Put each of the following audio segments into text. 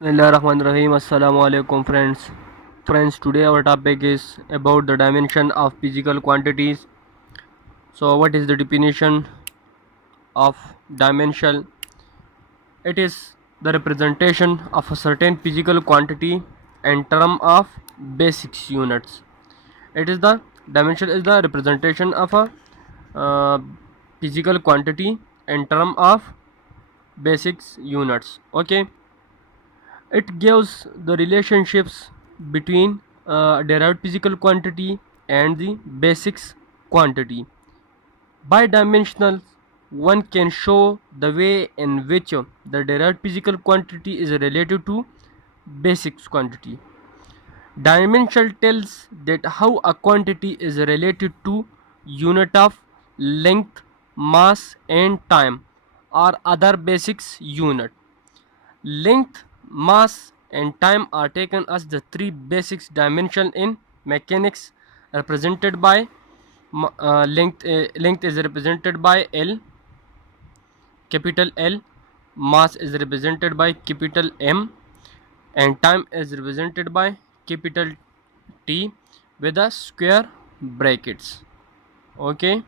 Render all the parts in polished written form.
Bismillahirrahmanirrahim. Assalamu alaikum friends. Today our topic is about the dimension of physical quantities. So what is the definition of dimension? It is the representation of a certain physical quantity in term of basic units. It is the dimension is the representation of a uh, physical quantity in term of basic units. Okay. It gives the relationships between derived physical quantity and the basics quantity. By dimensional, one can show the way in which the derived physical quantity is related to basics quantity. Dimension tells that how a quantity is related to unit of length, mass and time or other basics unit. Length, mass, and time are taken as the three basic dimensions in mechanics, represented by length. Length is represented by L, capital L. Mass is represented by capital M, and time is represented by capital T with the square brackets. Okay.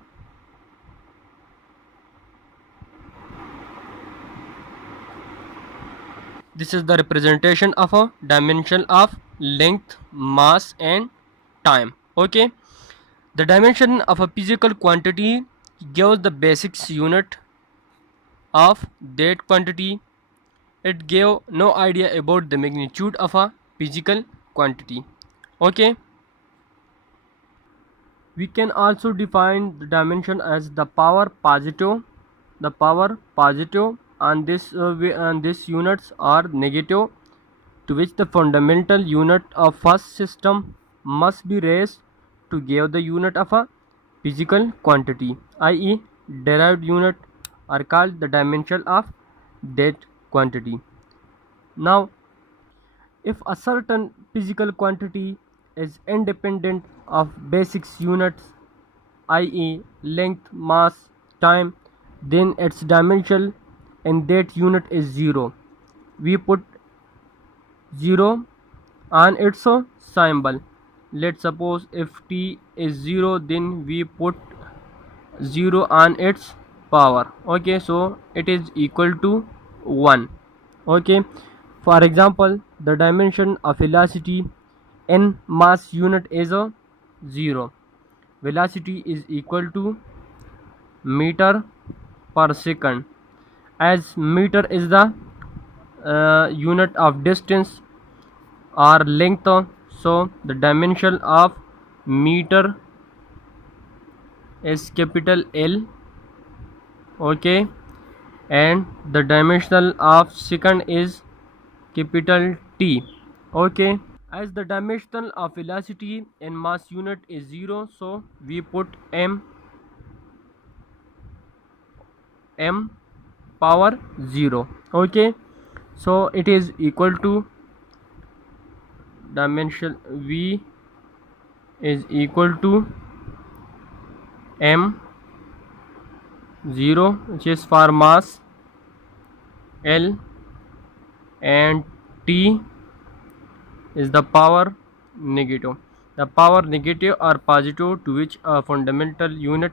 This is the representation of a dimension of length, mass, and time. Okay. The dimension of a physical quantity gives the basics unit of that quantity. It gave no idea about the magnitude of a physical quantity. Okay. We can also define the dimension as the power positive. The power positive and this units are negative, to which the fundamental unit of first system must be raised to give the unit of a physical quantity, i.e. derived unit are called the dimension of that quantity. Now, if a certain physical quantity is independent of basics units, i.e. length, mass, time, then its dimension in that unit is 0. We put 0 on its symbol. Let's suppose if t is 0, then we put 0 on its power. Okay, so it is equal to 1. Okay, for example, the dimension of velocity in mass unit is a 0. Velocity is equal to meter per second, as meter is the unit of distance or length, so the dimension of meter is capital L. Okay, and the dimensional of second is capital T. Okay, as the dimensional of velocity in mass unit is 0, so we put m power 0. Okay, so it is equal to dimension v is equal to m 0, which is for mass, L, and T is the power negative. The power negative or positive, to which a fundamental unit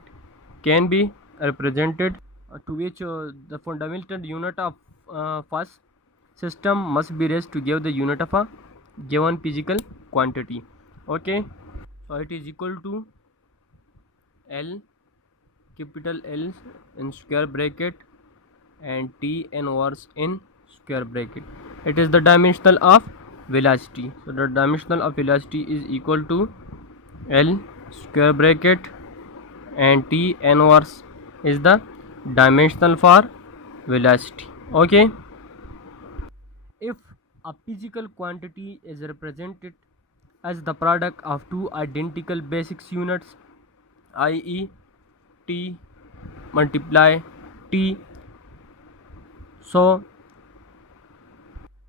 can be represented, to which the fundamental unit of first system must be raised to give the unit of a given physical quantity. Okay, so it is equal to L, capital L in square bracket, and T inverse in square bracket. It is the dimensional of velocity. So the dimensional of velocity is equal to L square bracket, and T inverse is the dimensional for velocity. Okay, if a physical quantity is represented as the product of two identical basic units, i.e. T multiply T, so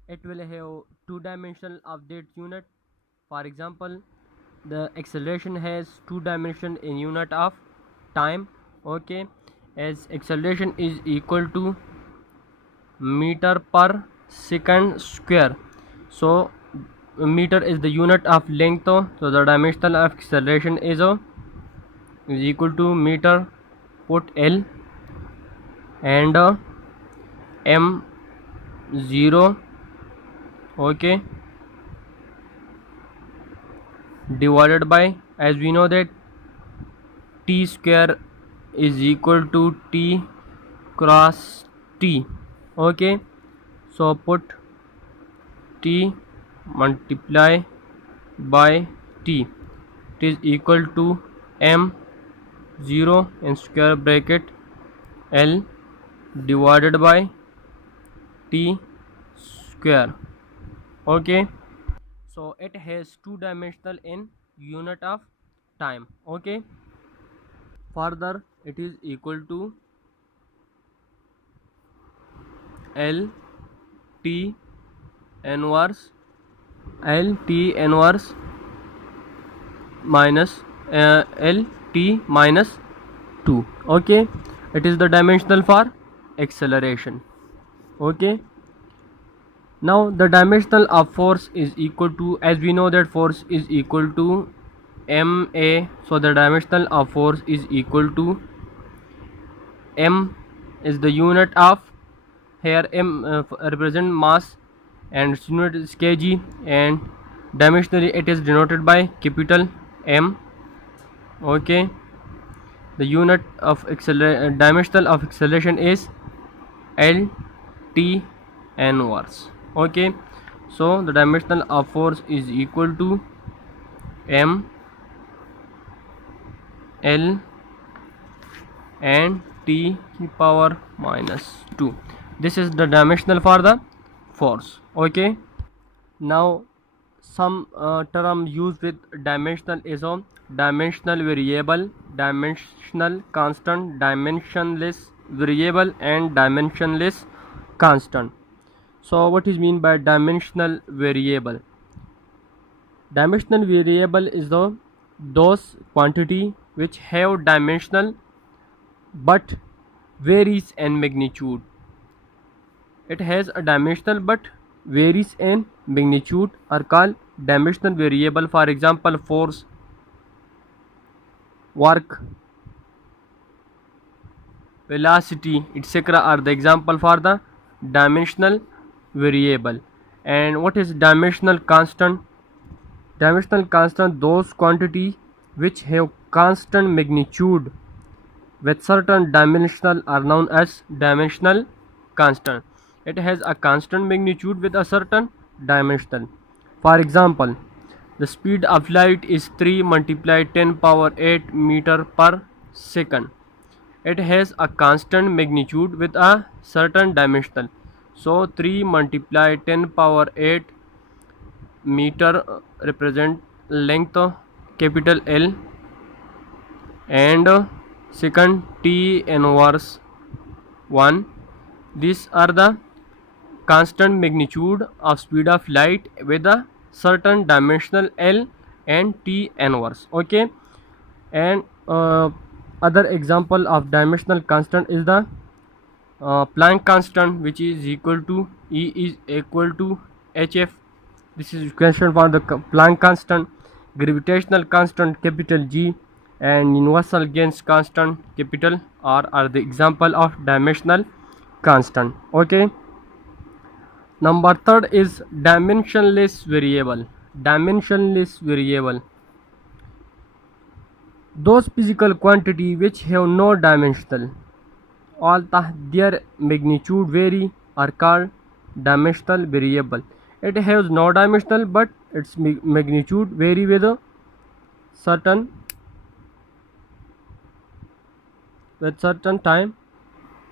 it will have two dimensions of that unit. For example, the acceleration has two dimensions in unit of time. Okay, as acceleration is equal to meter per second square. So meter is the unit of length, so the dimensional of acceleration is equal to meter, put L, and m0, okay, divided by, as we know that t square is equal to t cross t, okay. So put t multiply by t, it is equal to m0 in square bracket L divided by t square, okay. So it has two dimensional in unit of time, okay. Further it is equal to L T inverse L T inverse minus L T minus 2, okay. It is the dimensional for acceleration, okay. Now the dimensional of force is equal to, as we know that force is equal to ma, so the dimensional of force is equal to m is the unit of, here m represent mass and its unit is kg, and dimensionally it is denoted by capital M, okay. The unit of dimensional of acceleration is L T inverse, okay. So the dimensional of force is equal to M L and T power minus 2. This is the dimensional for the force, okay. Now some term used with dimensional is on dimensional variable, dimensional constant, dimensionless variable, and dimensionless constant. So what is mean by dimensional variable? Dimensional variable is those quantity which have dimensional but varies in magnitude. It has a dimensional but varies in magnitude are called dimensional variable. For example, force, work, velocity, etc. are the example for the dimensional variable. And what is dimensional constant? Dimensional constant, those quantity which have constant magnitude with certain dimensional are known as dimensional constant. It has a constant magnitude with a certain dimensional. For example, the speed of light is 3 multiplied 10 power 8 meter per second. It has a constant magnitude with a certain dimensional. So 3 multiplied 10 power 8 meter represent length capital L, and second t inverse 1. These are the constant magnitude of speed of light with a certain dimensional L and t inverse, okay. And other example of dimensional constant is the Planck constant, which is equal to E is equal to hf. This is question for the Planck constant. Gravitational constant capital G and universal gains constant capital R are the example of dimensional constant, okay. Number third is dimensionless variable. Dimensionless variable, those physical quantity which have no dimensional, although their magnitude vary, are called dimensional variable. It has no dimensional but its magnitude vary with a certain time.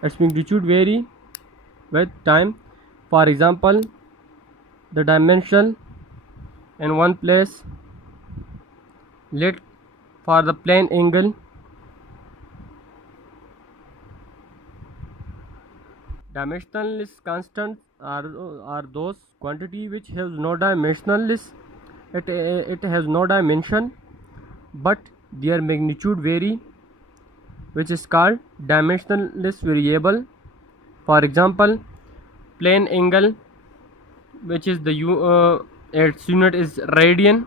Its magnitude vary with time. For example, the dimension in one place, let for the plane angle, dimensionless constants are those quantity which has no dimensionless. It has no dimension but their magnitude vary, which is called dimensionless variable. For example, plane angle which is its unit is radian.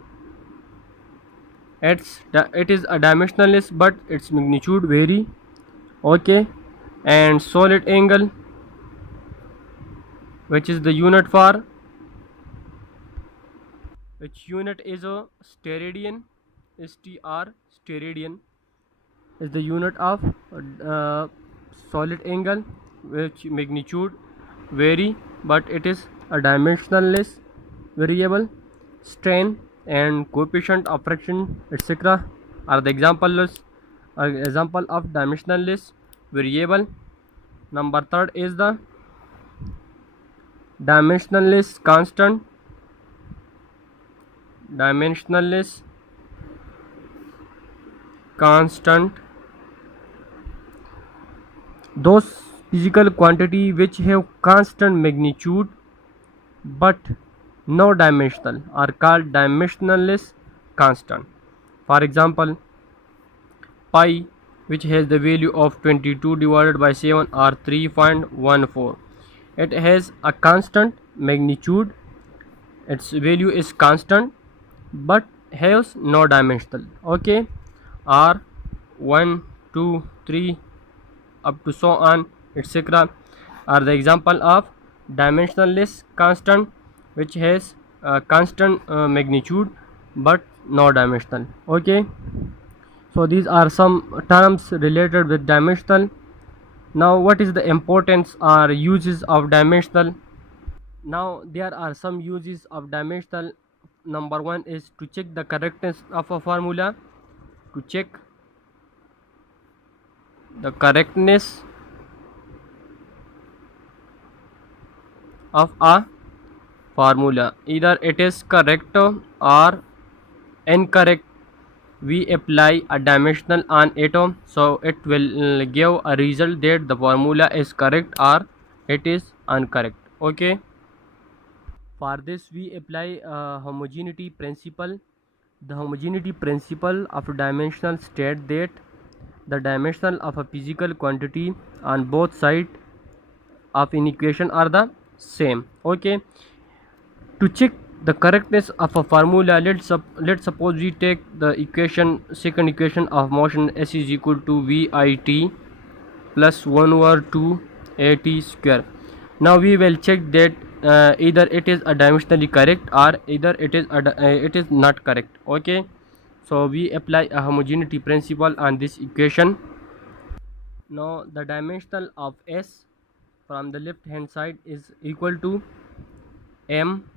It is a dimensionless, but its magnitude vary. Okay, and solid angle, which is the unit for which unit is a steradian. Steradian is the unit of uh, solid angle, which magnitude vary, but it is a dimensionless variable. Strain and coefficient of friction, etc., are the example of dimensionless variable. Number third is the dimensionless constant. Dimensionless constant, those physical quantity which have constant magnitude but no dimensional are called dimensionless constant. For example, pi, which has the value of 22 divided by 7 or 3.14, it has a constant magnitude, its value is constant but has no dimensional. Okay, or 1, 2, 3 up to so on, etc., are the example of dimensionless constant which has a constant magnitude but no dimensional. Okay, so these are some terms related with dimensional. Now, what is the importance or uses of dimensional? Now, there are some uses of dimensional. Number one is to check the correctness of a formula. To check the correctness of a formula, either it is correct or incorrect, we apply a dimensional on it, so it will give a result that the formula is correct or it is incorrect. Okay, for this we apply a homogeneity principle. The homogeneity principle of dimensional state that the dimensional of a physical quantity on both sides of an equation are the same. Okay, to check the correctness of a formula, let's suppose we take the second equation of motion, s is equal to vit plus 1 over 2 at square. Now we will check that either it is a dimensionally correct or either it is not correct. Okay, so we apply a homogeneity principle on this equation. Now the dimensional of s from the left hand side is equal to m,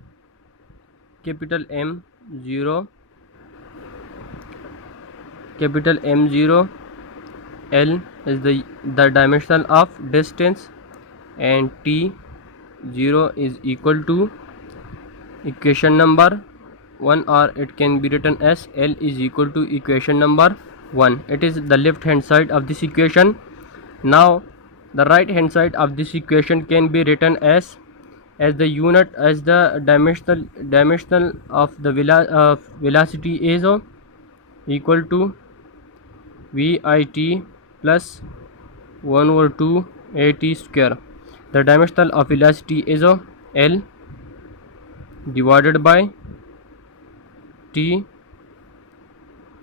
capital M0, capital M0. L is the dimensional of distance, and T0 is equal to equation number 1, or it can be written as L is equal to equation number 1. It is the left hand side of this equation. Now the right hand side of this equation can be written as the unit, as the dimensional of the velocity is equal to vit plus 1 over 2 at square. The dimensional of velocity is L divided by T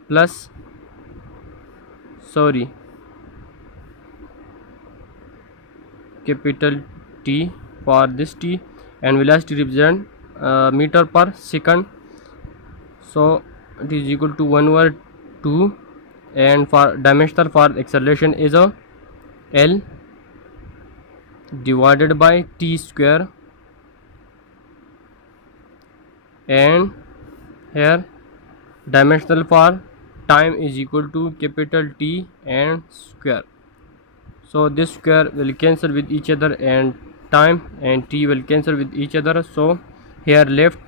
plus capital T for this T, and velocity represent meter per second, so it is equal to 1 over 2, and for dimensional for acceleration is L divided by T square, and here dimensional for time is equal to capital T and square. So this square will cancel with each other, and time and T will cancel with each other. So here left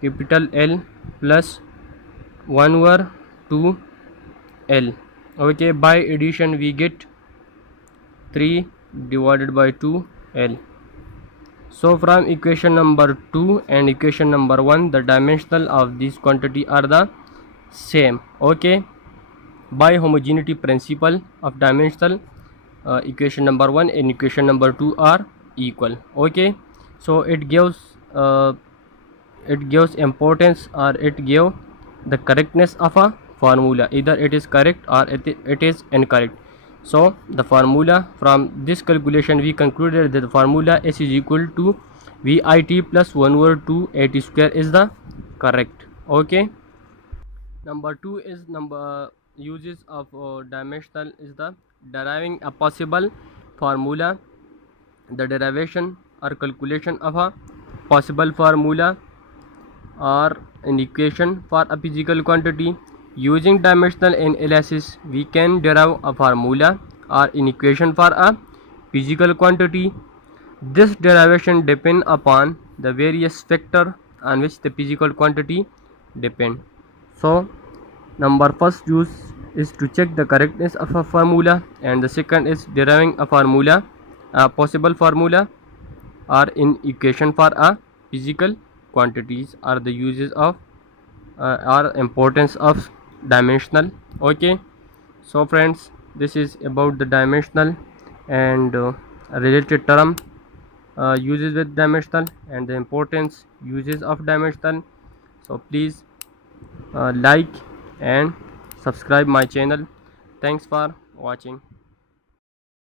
capital L plus 1 over 2 L. Okay, by addition we get 3 divided by 2 L. So from equation number 2 and equation number 1, the dimensional of this quantity are the same. Okay, by homogeneity principle of dimensional, equation number 1 and equation number 2 are equal. Okay, so it gives uh, it gives importance or it give the correctness of a formula, either it is correct or it is incorrect. So the formula, from this calculation we concluded that the formula S is equal to VIT plus 1 over 2 AT square is the correct. Okay. Number 2 is uses of dimensional is the deriving a possible formula. The derivation or calculation of a possible formula or an equation for a physical quantity. Using dimensional analysis, we can derive a formula or an equation for a physical quantity. This derivation depends upon the various factors on which the physical quantity depend. So, number first use is to check the correctness of a formula, and the second is deriving a formula, a possible formula or in equation for a physical quantities, are the uses of or importance of dimensional. Okay, so friends, this is about the dimensional and related term, uses with dimensional and the importance uses of dimensional. So please like and subscribe my channel. Thanks for watching.